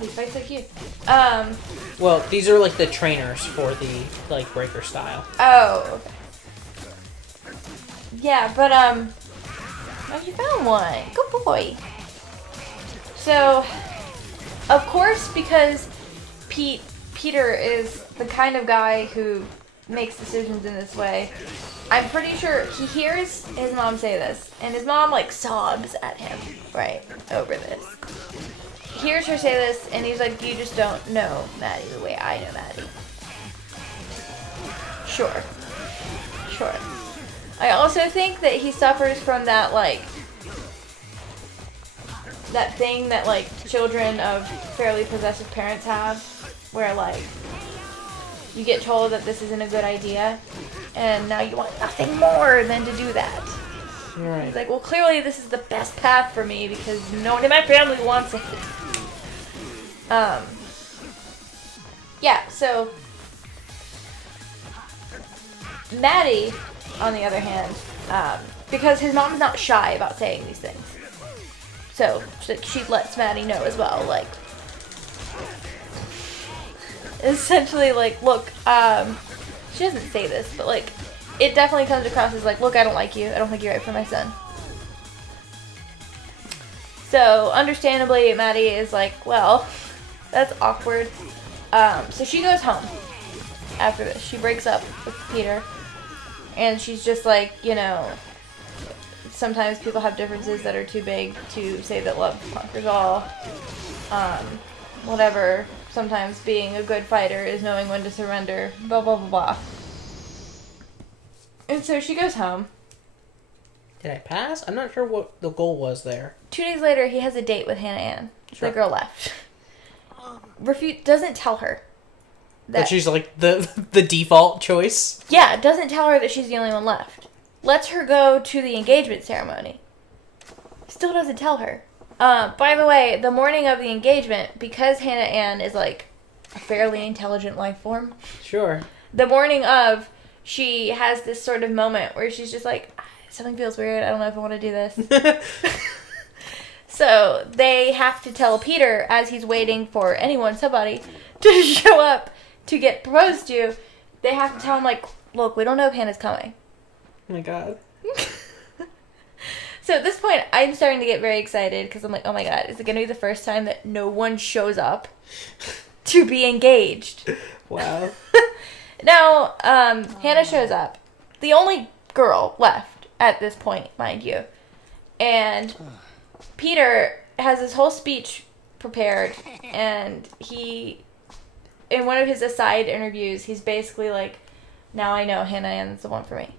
God, he fights so cute. Well, these are like the trainers for the like breaker style. Oh. Yeah, but oh, you found one. Good boy. So, of course, because Peter is the kind of guy who makes decisions in this way, I'm pretty sure he hears his mom say this, and his mom, like, sobs at him, right, over this. He hears her say this, and he's like, you just don't know Maddie the way I know Maddie. Sure. I also think that he suffers from that, like, that thing that, like, children of fairly possessive parents have, where, like, you get told that this isn't a good idea, and now you want nothing more than to do that. Right. It's like, well, clearly this is the best path for me because no one in my family wants it. Yeah, so Maddie, on the other hand, because his mom's not shy about saying these things, so she lets Maddie know as well, like, essentially, like, look, she doesn't say this, but, like, it definitely comes across as, like, look, I don't like you. I don't think you're right for my son. So, understandably, Maddie is like, well, that's awkward. So she goes home after this. She breaks up with Peter, and she's just like, you know, sometimes people have differences that are too big to say that love conquers all. Whatever. Sometimes being a good fighter is knowing when to surrender. Blah, blah, blah, blah. And so she goes home. Did I pass? I'm not sure what the goal was there. 2 days later, he has a date with Hannah Ann. Sure. The girl left. Doesn't tell her. That she's like the default choice? Yeah, doesn't tell her that she's the only one left. Lets her go to the engagement ceremony. Still doesn't tell her. By the way, the morning of the engagement, because Hannah Ann is like a fairly intelligent life form. Sure. The morning of, she has this sort of moment where she's just like, something feels weird. I don't know if I want to do this. So they have to tell Peter, as he's waiting for somebody, to show up to get proposed to. They have to tell him, like, look, we don't know if Hannah's coming. Oh my god. So at this point, I'm starting to get very excited because I'm like, oh my god, is it going to be the first time that no one shows up to be engaged? Wow. Now, Hannah shows up. The only girl left at this point, mind you. And Peter has this whole speech prepared, and he, in one of his aside interviews, he's basically like, now I know Hannah Ann's the one for me.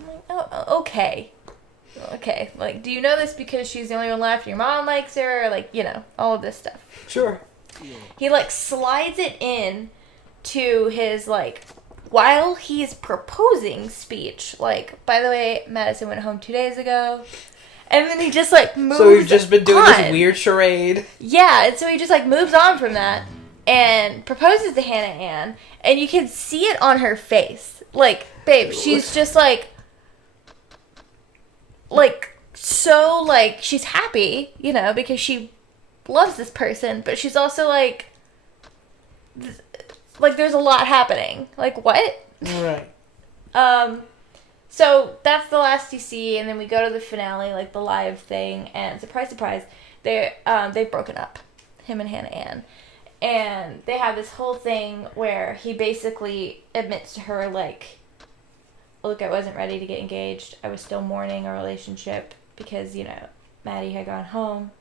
I'm like, oh, okay. Okay, like, do you know this because she's the only one left and your mom likes her? Or, like, you know, all of this stuff. Sure. He, like, slides it in to his, like, while he's proposing speech. Like, by the way, Madison went home 2 days ago. And then he just, like, moves on. So you've just been doing this weird charade. Yeah, and so he just, like, moves on from that and proposes to Hannah Ann. And you can see it on her face. Like, babe, she's just, like, so, like, she's happy, you know, because she loves this person, but she's also, like, there's a lot happening. Like, what? Right. So, that's the last you see, and then we go to the finale, like, the live thing, and surprise, surprise, they've broken up, him and Hannah Ann. And they have this whole thing where he basically admits to her, like, look, I wasn't ready to get engaged. I was still mourning a relationship because, you know, Maddie had gone home.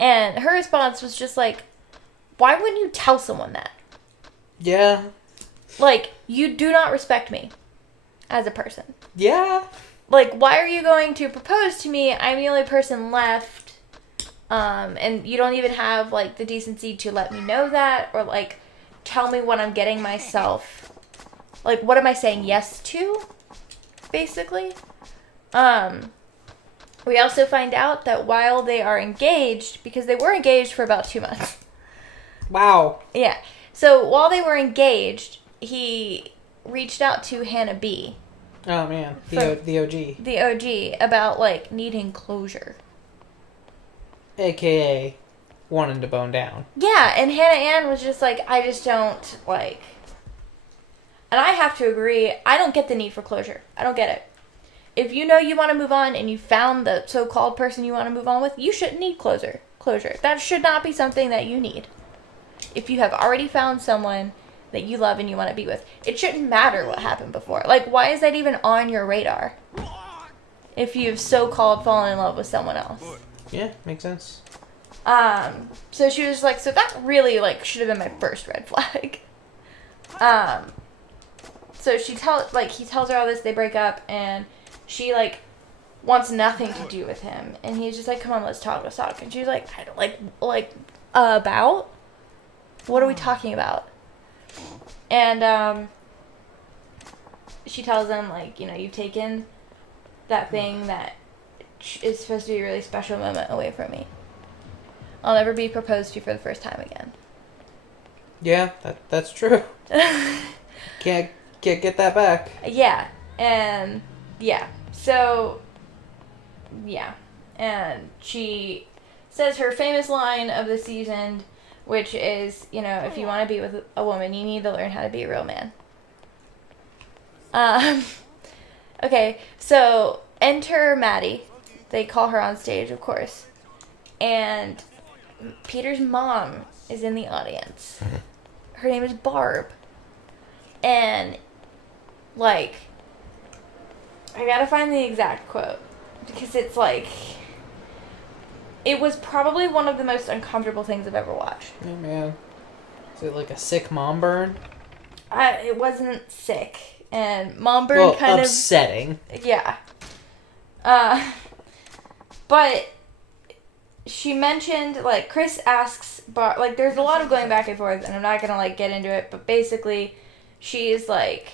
And her response was just like, why wouldn't you tell someone that? Yeah. Like, you do not respect me as a person. Yeah. Like, why are you going to propose to me? I'm the only person left. And you don't even have, like, the decency to let me know that or, like, tell me what I'm getting myself. Like, what am I saying yes to, basically? We also find out that while they are engaged, because they were engaged for about 2 months. Wow. Yeah. So, while they were engaged, he reached out to Hannah B. Oh, man. The OG. The OG, about, like, needing closure. AKA wanting to bone down. Yeah, and Hannah Ann was just like, I just don't, like... And I have to agree, I don't get the need for closure. I don't get it. If you know you want to move on and you found the so-called person you want to move on with, you shouldn't need closure. That should not be something that you need. If you have already found someone that you love and you want to be with, it shouldn't matter what happened before. Like, why is that even on your radar? If you've so-called fallen in love with someone else. Yeah, makes sense. So she was like, so that really, like, should have been my first red flag. So he tells her all this, they break up, and she, like, wants nothing to do with him. And he's just like, come on, let's talk. And she's like, I don't, about? What are we talking about? And, she tells him, like, you know, you've taken that thing that is supposed to be a really special moment away from me. I'll never be proposed to for the first time again. Yeah, that's true. Can't get that back. Yeah, and yeah. So, yeah. And she says her famous line of the season, which is, you know, if you want to be with a woman, you need to learn how to be a real man. Okay, so enter Maddie. They call her on stage, of course. And Peter's mom is in the audience. Her name is Barb. And, like, I gotta find the exact quote. Because it's like, it was probably one of the most uncomfortable things I've ever watched. Oh, man. Is it like a sick mom burn? It wasn't sick. And mom burn kind upsetting. Yeah. But she mentioned, like, Chris asks Barb, like, there's a lot of going back and forth, and I'm not gonna, like, get into it, but basically, she's, like,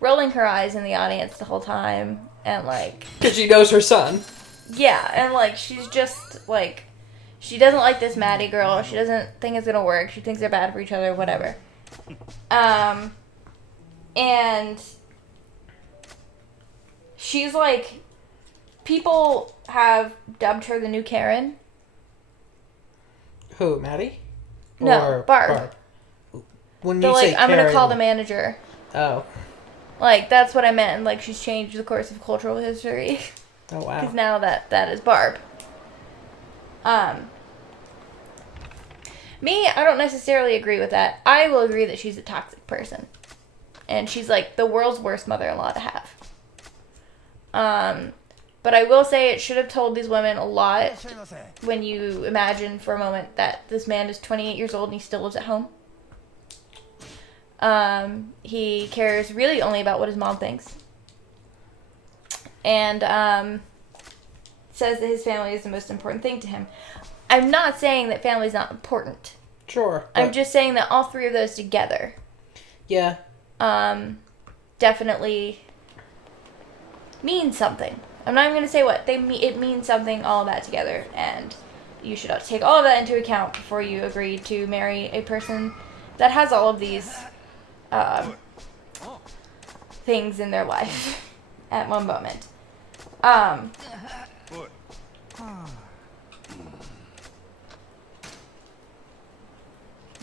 rolling her eyes in the audience the whole time, and, like... Because she knows her son. Yeah, and, like, she's just, like, she doesn't like this Maddie girl, she doesn't think it's gonna work, she thinks they're bad for each other, whatever. And she's, like... People have dubbed her the new Karen. Who, Maddie? No, or Barb. When So, you say I'm Karen, gonna call the manager. Oh. Like, that's what I meant. Like, she's changed the course of cultural history. Oh, wow. Because now that is Barb. Me, I don't necessarily agree with that. I will agree that she's a toxic person. And she's, like, the world's worst mother-in-law to have. But I will say it should have told these women a lot when you imagine for a moment that this man is 28 years old and he still lives at home. He cares really only about what his mom thinks. And says that his family is the most important thing to him. I'm not saying that family's not important. Sure. I'm just saying that all three of those together. Yeah. Definitely means something. I'm not even going to say what. It means something, all of that together. And you should take all of that into account before you agree to marry a person that has all of these things in their life at one moment.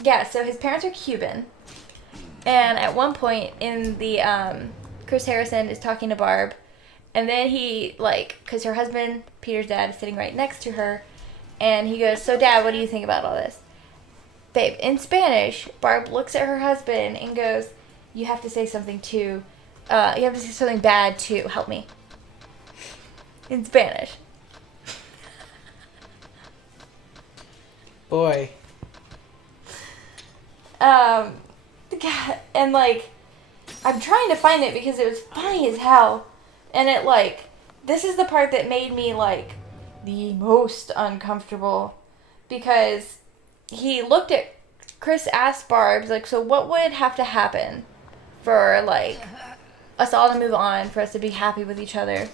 Yeah, so his parents are Cuban. And at one point in the, Chris Harrison is talking to Barb. And then he, like, because her husband, Peter's dad, is sitting right next to her. And he goes, so Dad, what do you think about all this? Babe, in Spanish, Barb looks at her husband and goes, you have to say something too. You have to say something bad too. Help me. In Spanish. Boy. God, and, like, I'm trying to find it because it was funny as hell. And it, like, this is the part that made me, like, the most uncomfortable. Because he looked at, Chris asked Barb, like, so what would have to happen for, like, us all to move on, for us to be happy with each other?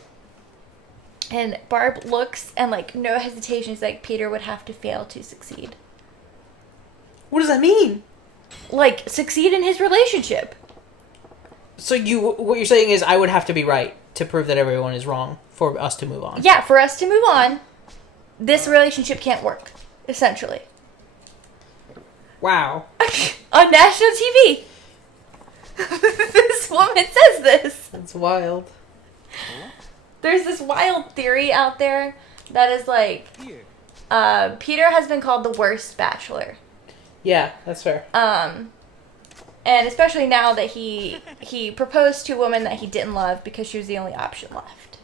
And Barb looks, and, like, no hesitation, she's like, Peter would have to fail to succeed. What does that mean? Like, succeed in his relationship. So what you're saying is I would have to be right to prove that everyone is wrong for us to move on. Yeah, for us to move on, this relationship can't work. essentially. Wow. On national TV. This woman says this. That's wild. There's this wild theory out there that is like, Peter has been called the worst bachelor. Yeah, that's fair. And especially now that he proposed to a woman that he didn't love because she was the only option left.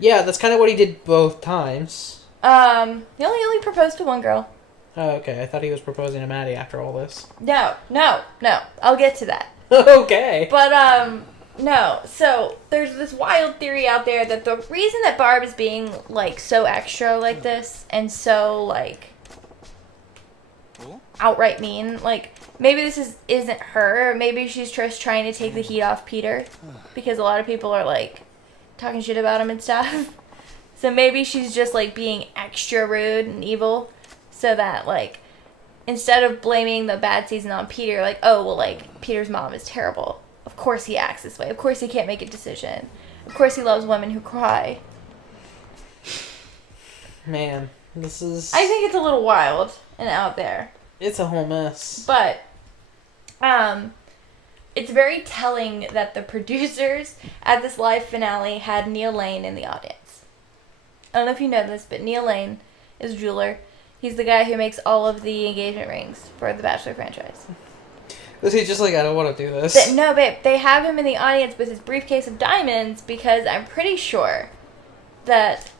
Yeah, that's kind of what he did both times. He only proposed to one girl. Oh, okay. I thought he was proposing to Maddie after all this. No. I'll get to that. Okay. But, no. So, there's this wild theory out there that the reason that Barb is being, like, so extra like this and so, like, outright mean, like, maybe this isn't her. Maybe she's just trying to take the heat off Peter because a lot of people are, like, talking shit about him and stuff. So maybe she's just, like, being extra rude and evil so that, like, instead of blaming the bad season on Peter, like, oh, well, like, Peter's mom is terrible. Of course he acts this way. Of course he can't make a decision. Of course he loves women who cry. Man, this is... I think it's a little wild and out there. It's a whole mess. But, it's very telling that the producers at this live finale had Neil Lane in the audience. I don't know if you know this, but Neil Lane is a jeweler. He's the guy who makes all of the engagement rings for the Bachelor franchise. Was he just like, I don't want to do this? No, babe. They have him in the audience with his briefcase of diamonds because I'm pretty sure that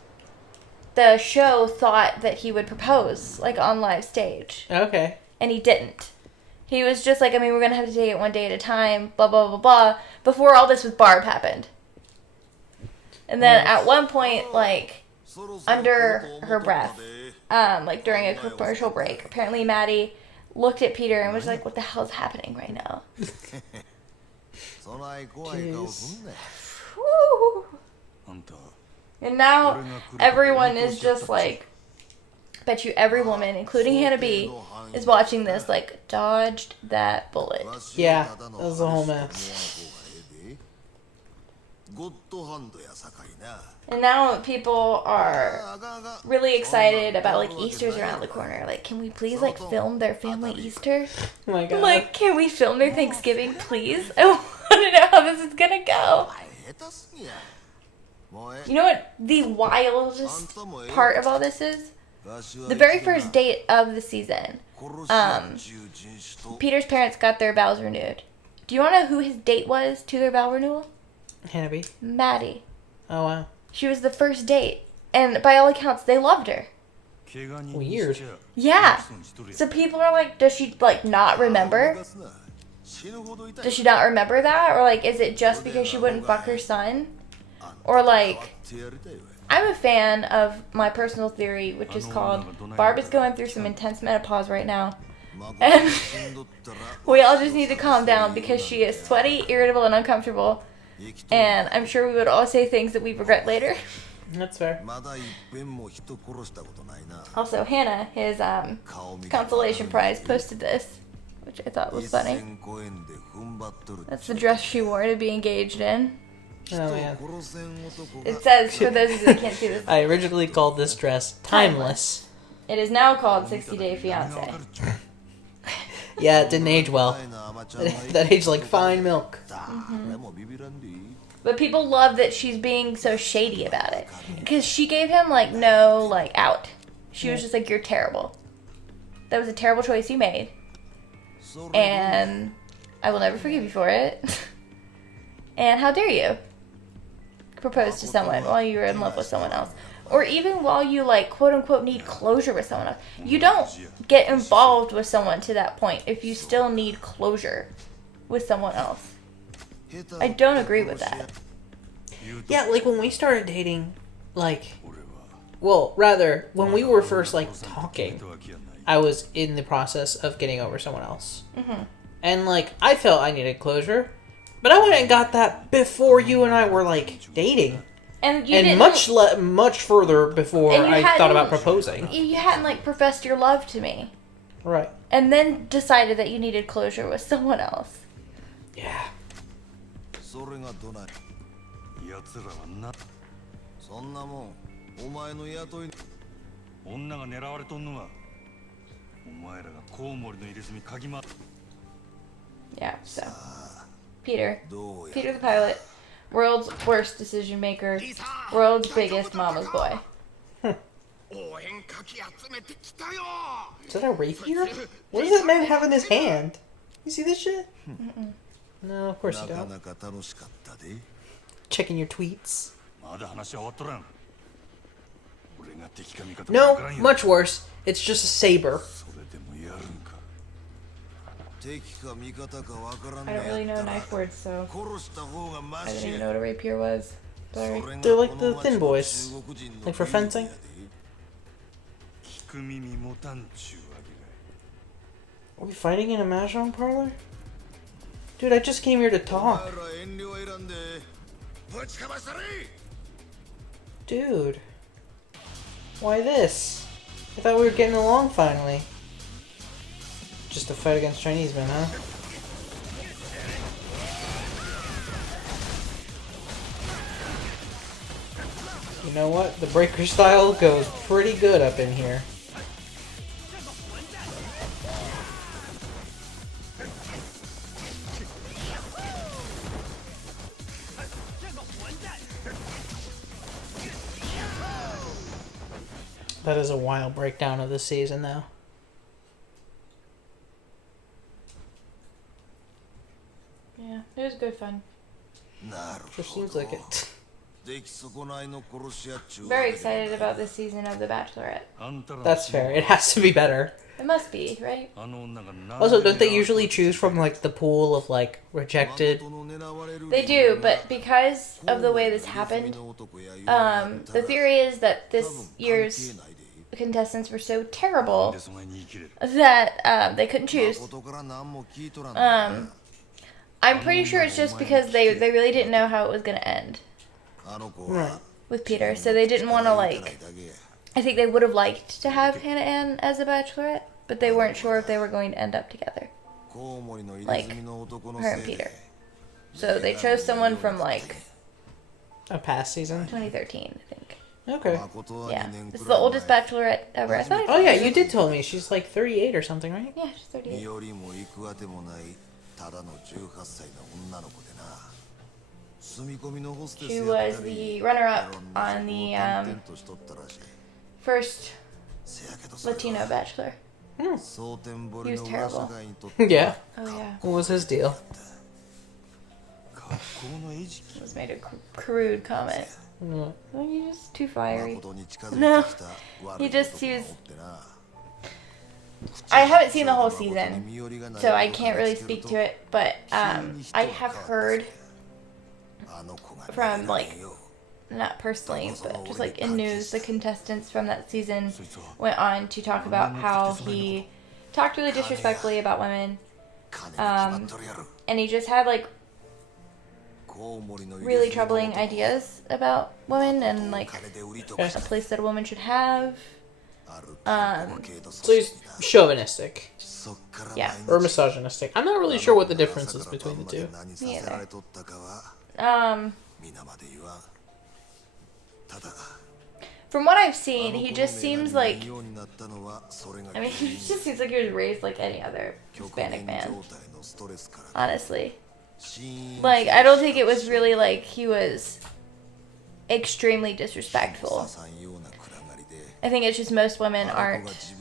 the show thought that he would propose, like, on live stage. Okay. And he didn't. He was just like, I mean, we're going to have to take it one day at a time, blah, blah, blah, blah, before all this with Barb happened. And then at one point, like, under her breath, like, during a commercial break, apparently Maddie looked at Peter and was like, what the hell is happening right now? Whew. And now everyone is just like, bet you every woman, including Hannah B, is watching this like, dodged that bullet. Yeah, that was a whole mess. And now people are really excited about, like, Easter's around the corner. Like, can we please, like, film their family Easter? Oh my god. Like, can we film their Thanksgiving, please? I want to know how this is gonna go. You know what the wildest part of all this is? The very first date of the season, Peter's parents got their vows renewed. Do you want to know who his date was to their vow renewal? Hannah B. Maddie. Oh, wow. She was the first date. And by all accounts, they loved her. Weird. Yeah. So people are like, does she, like, not remember? Does she not remember that? Or, like, is it just because she wouldn't fuck her son? Or, like, I'm a fan of my personal theory, which is called Barb is going through some intense menopause right now. And we all just need to calm down because she is sweaty, irritable, and uncomfortable. And I'm sure we would all say things that we regret later. That's fair. Also, Hannah, his consolation prize, posted this, which I thought was funny. That's the dress she wore to be engaged in. Oh, man. It says, for those of you that can't see this, I originally called this dress Timeless. it is now called 60 Day Fiancé. Yeah, it didn't age well. That aged like fine milk. Mm-hmm. But people love that she's being so shady about it. Because she gave him, like, no, like, out. She was just like, you're terrible. That was a terrible choice you made. And I will never forgive you for it. And how dare you propose to someone while you're in love with someone else. Or even while you, like, quote-unquote need closure with someone else. You don't get involved with someone to that point if you still need closure with someone else. I don't agree with that. Yeah, like, when we started dating, like... Well, rather, when we were first, like, talking, I was in the process of getting over someone else. Mm-hmm. And, like, I felt I needed closure. But I went and got that before you and I were, like, dating. And you and didn't, much further before I thought about proposing. You hadn't, like, professed your love to me. Right. And then decided that you needed closure with someone else. Yeah. Yeah, so. Peter the pilot, world's worst decision maker, world's biggest mama's boy. Is that a rapier? What does that man have in his hand? You see this shit? Mm-mm. No, of course you don't. Checking your tweets. No, much worse. It's just a saber. I don't really know knife words, so I didn't even know what a rapier was. Sorry. They're like the thin boys. Like for fencing. Are we fighting in a mahjong parlor? Dude, I just came here to talk. Dude. Why this? I thought we were getting along finally. Just a fight against Chinese men, huh? You know what? The breaker style goes pretty good up in here. That is a wild breakdown of the season, though. Yeah, it was good fun. Sure seems like it. Very excited about this season of The Bachelorette. That's fair. It has to be better. It must be, right? Also, don't they usually choose from, like, the pool of, like, rejected? They do, but because of the way this happened, the theory is that this year's contestants were so terrible that they couldn't choose. I'm pretty sure it's just because they really didn't know how it was going to end with Peter, so they didn't want to, like... I think they would have liked to have Hannah Ann as a bachelorette, but they weren't sure if they were going to end up together. Like, her and Peter. So they chose someone from, like... A past season? 2013, I think. Okay. Yeah. This is the oldest bachelorette ever. I thought Oh yeah, you did tell me. She's like 38 or something, right? Yeah, she's 38. She was the runner-up on the first Latino Bachelor. He was terrible. Yeah. Oh yeah. What was his deal? He was made a crude comment. What? Oh, you're just too fiery. No, he was... I haven't seen the whole season, so I can't really speak to it, but I have heard from, like, not personally, but just like in news, the contestants from that season went on to talk about how he talked really disrespectfully about women, and he just had like really troubling ideas about women and like a place that a woman should have. So he's chauvinistic. Yeah. Or misogynistic. I'm not really sure what the difference is between the two. Me either. From what I've seen, he just seems like... I mean, he just seems like he was raised like any other Hispanic man. Honestly. Like, I don't think it was really like he was extremely disrespectful. I think it's just most women aren't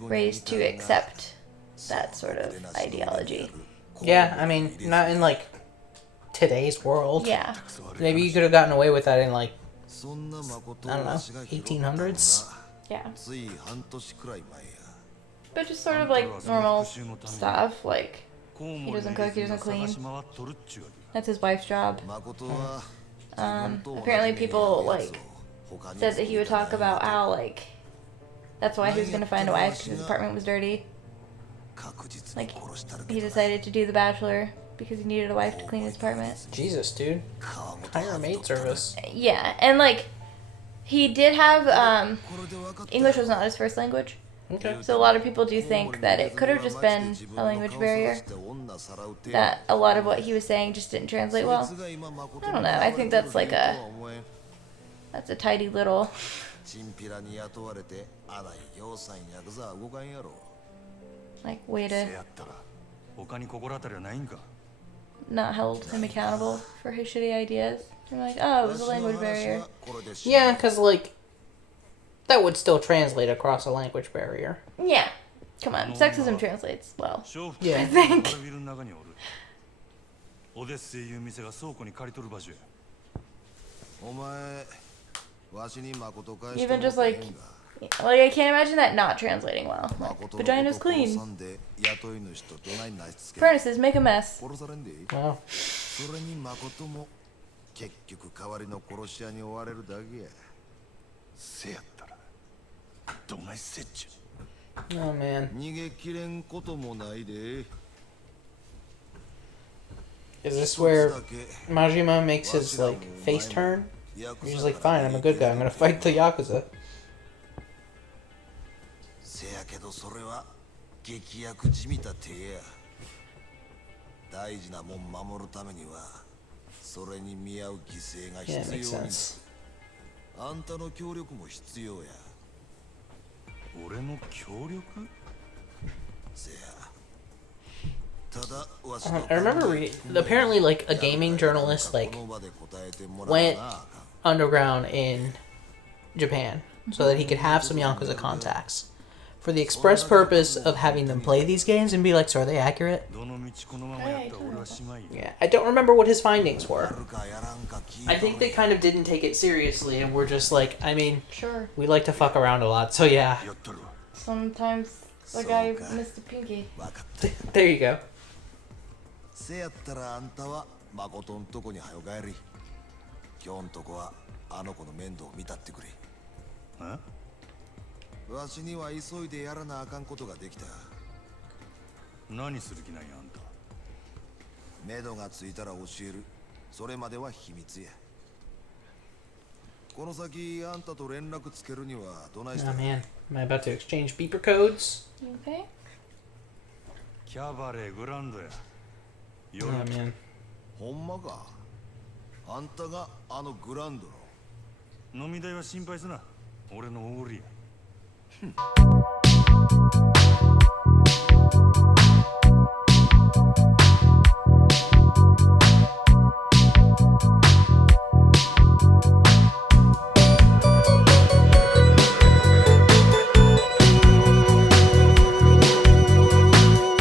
raised to accept that sort of ideology. Yeah, I mean, not in like today's world. Yeah. Maybe you could have gotten away with that in like, I don't know, 1800s. Yeah. But just sort of like normal stuff, like he doesn't cook, he doesn't clean. That's his wife's job. Apparently people like said that he would talk about how like that's why he was going to find a wife because his apartment was dirty. Like he decided to do The Bachelor because he needed a wife to clean his apartment. Jesus, dude. Hire a maid service. Yeah, and like he did have English was not his first language. Okay. So a lot of people do think that it could have just been a language barrier. That a lot of what he was saying just didn't translate well. I don't know. I think that's like that's a tidy little Like, way to not hold him accountable for his shitty ideas. I'm like, oh, it was a language barrier. Yeah, because, like, that would still translate across a language barrier. Yeah. Come on. Sexism translates well. Yeah. I think. Even just like I can't imagine that not translating well. Like, vagina's clean. Furnaces make a mess. Wow. Oh man. Is this where Majima makes his like face turn? He's just like, fine, I'm a good guy, I'm gonna fight the Yakuza. Yeah, makes sense. I remember reading, apparently like a gaming journalist like went underground in Japan so that he could have some Yakuza contacts for the express purpose of having them play these games and be like, so are they accurate? Yeah, I don't remember what his findings were. I think they kind of didn't take it seriously and were just like, I mean, Sure. we like to fuck around a lot, so yeah. Sometimes the guy missed a pinky. There you go. Huh? Oh man, am I about to exchange beeper codes? Okay. Oh man. ほんまかあんたがあのグランドの飲み代は心配すな俺のおごりや